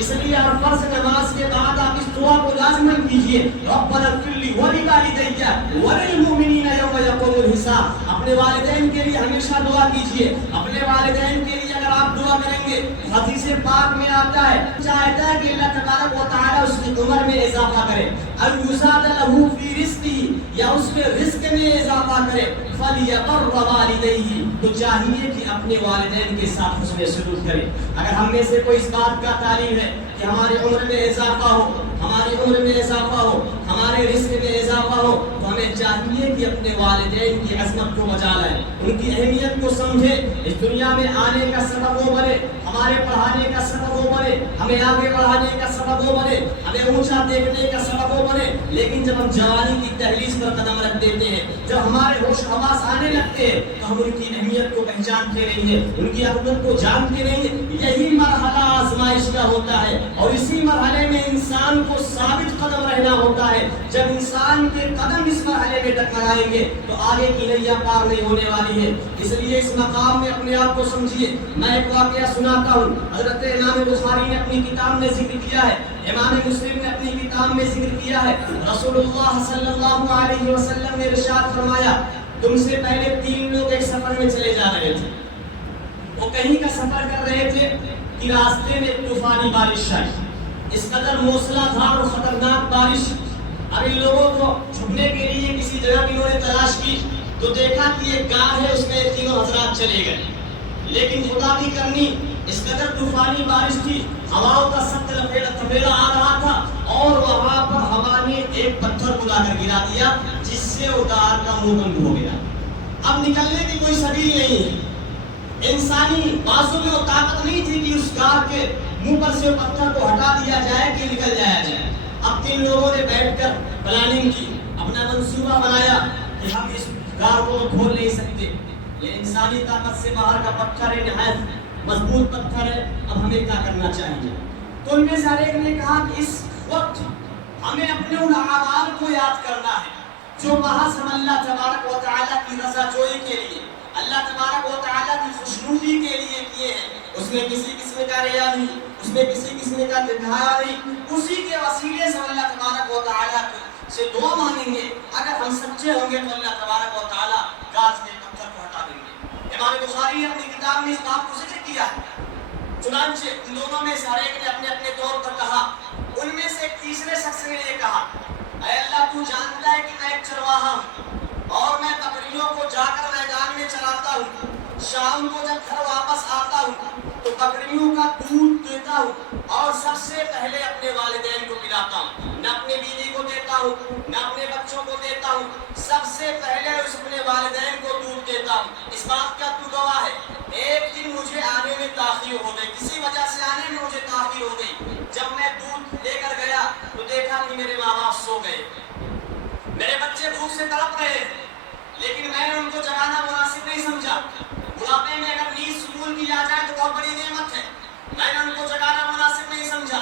اس لیے ہر فرض نماز کے بعد آپ اس دعا کو لازماً کیجیے، ربنا اغفر لی ولوالدی وللمؤمنین یوم یقوم الحساب۔ اپنے والدین کے لیے ہمیشہ دعا کیجیے، اپنے والدین کے لیے اگر آپ دعا کریں گے، حدیث پاک میں آتا ہے چاہتا ہے کہ اللہ تبارک و تعالیٰ اس کی عمر میں اضافہ کرے، او یزاد لہ فی رزقہ، یا اس کے رزق میں اضافہ کرے، فلیبر والدیہ، تو چاہیے کہ اپنے والدین کے ساتھ حسن سلوک کرے۔ اگر ہم میں سے کوئی اس بات کا تعلیم ہے کہ ہماری عمر میں اضافہ ہو، ہماری عمر میں اضافہ ہو، ہمارے رزق میں اضافہ ہو، تو ہمیں چاہیے کہ اپنے والدین کی عظمت کو بجا لائیں، ان کی اہمیت کو سمجھیں، اس دنیا میں آنے کا سبب وہ بنے، ہمارے پڑھانے کا سبب وہ بنے، ہمیں آگے بڑھانے کا سبب وہ بنے، ہمیں اونچا دیکھنے کا سبب وہ بنے۔ لیکن جب ہم جوانی کی دہلیز پر قدم رکھ دیتے ہیں، جب ہمارے ہوش حواس آنے لگتے ہیں، تو ہم ان کی اہمیت کو پہچانتے نہیں ہیں، ان کی عظمت کو جانتے نہیں ہیں۔ یہی مرحلہ آزمائش کا ہوتا ہے، اور اسی مرحلے میں انسان کو ثابت قدم رہنا ہوتا ہے۔ جب انسان کے قدم اس مرحلے میں ڈگمگائیں گے تو آگے کی نیا پار نہیں ہونے والی ہے۔ اس لیے اس مقام میں اپنے آپ کو سمجھیے۔ میں ایک واقعہ سناتا ہوں، حضرت امام بخاری نے اپنی کتاب میں ذکر کیا ہے، امام مسلم نے اپنی کتاب میں ذکر کیا ہے، رسول اللہ صلی اللہ علیہ وسلم نے ارشاد فرمایا، تم سے پہلے 3 لوگ ایک سفر میں چلے جا رہے تھے، وہ کہیں کا سفر کر رہے تھے کہ راستے میں طوفانی بارش آئی، اس قدر موسلا دھار اور خطرناک بارش۔ اب ان لوگوں کو چھپنے کے لیے کسی جگہ بھی انہوں نے تلاش کی، تو دیکھا کہ ایک گاہ ہے، اس میں تینوں حضرات چلے گئے، لیکن خدا کی کرنی اس قدر طوفانی بارش تھی، ہواؤں کا سخت لپیڑا آ رہا تھا، اور وہاں پر ہوا نے ایک پتھر کو لا کر گرا دیا، جس سے وہ غار کا منہ بند ہو گیا۔ اب نکلنے کی کوئی سبیل نہیں ہے، انسانی بازو میں وہ طاقت نہیں تھی کہ اس غار کے منہ پر سے پتھر کو ہٹا دیا جائے کہ نکل جایا جائے۔ اب 3 لوگوں نے بیٹھ کر پلاننگ کی، اپنا منصوبہ بنایا کہ ہم اس غار کو کھول نہیں سکتے، یہ انسانی طاقت سے باہر کا پتھر ہے، نہایت مضبوط پتھر ہے، اب ہمیں کیا کرنا چاہیے؟ تو ان میں سے ہر ایک نے کہا کہ اس وقت ہمیں اپنے ان اعمال کو یاد کرنا ہے جو محض ہم اللہ تبارک و تعالیٰ کی رضا جوئی کے لیے، اللہ تبارک و تعالیٰ کی خوشنودی کے لیے کیے ہیں۔ اس میں کسی قسم کا ریا نہیں، اس میں کسی قسم کا دکھاوا نہیں، اسی کے وسیلے سے اللہ تبارک و تعالیٰ سے دعا مانگیں گے۔ اگر ہم سچے ہوں گے تو اللہ تبارک و تعالیٰ غار کے پتھر کو ہٹا دیں گے۔ امام بخاری نے اپنی کتاب میں اس بات کو ذکر کیا ہے۔ چنانچہ ان دونوں میں سے ہر ایک نے اپنے اپنے طور پر کہا، ان میں سے ایک تیسرے شخص نے یہ کہا، اے اللہ تو جانتا ہے کہ میں ایک چرواہا ہوں اور میں بکریوں کو جا کر میدان میں چراتا ہوں، شام کو جب گھر واپس آتا ہوں تو بکریوں کا دودھ دیتا ہوں اور سب سے پہلے اپنے والدین کو پلاتا ہوں، نہ اپنے بیوی کو دیتا ہوں نہ اپنے بچوں کو دیتا ہوں، سب سے پہلے اس اپنے والدین کو دودھ دیتا ہوں۔ اس بات کا تو گواہ ہے، ایک دن مجھے آنے میں تاخیر ہو گئی، کسی وجہ سے آنے میں مجھے تاخیر ہو گئی، جب میں دودھ لے کر گیا تو دیکھا کہ میرے ماں باپ سو گئے، میرے بچے بھوک سے تڑپ رہے، لیکن میں نے ان کو جگانا مناسب نہیں سمجھا۔ بڑھاپے میں اگر نیند سکون کی آ جائے تو بہت بڑی نعمت ہے، میں نے ان کو جگانا مناسب نہیں سمجھا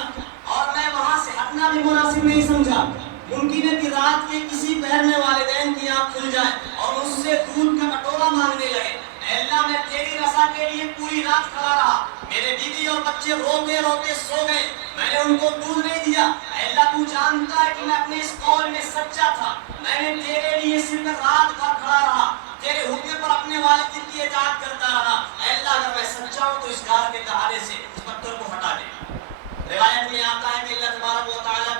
اور میں وہاں سے ہٹنا بھی مناسب نہیں سمجھا۔ ممکن ہے کہ رات کے کسی پہر میں والدین کی آنکھ کھل جائے اور مجھ سے دودھ کا کٹورا مانگنے لگے، اے اللہ میں تیری رضا کے لیے پوری رات کھڑا رہا، میرے بیوی اور بچے روتے روتے سو گئے، میں نے ان کو دودھ نہیں دیا، اے اللہ تو جانتا ہے کہ میں اپنے اس قول میں سچا تھا، میں نے تیرے لیے صرف رات بھر کھڑا رہا، تیرے حکم پر اپنے والدین کی اطاعت کرتا رہا، اے اللہ اگر میں سچا ہوں تو اس غار کے سہارے سے اس پتھر کو ہٹا دے۔ روایت میں آتا ہے کہ اللہ تبارک و تعالیٰ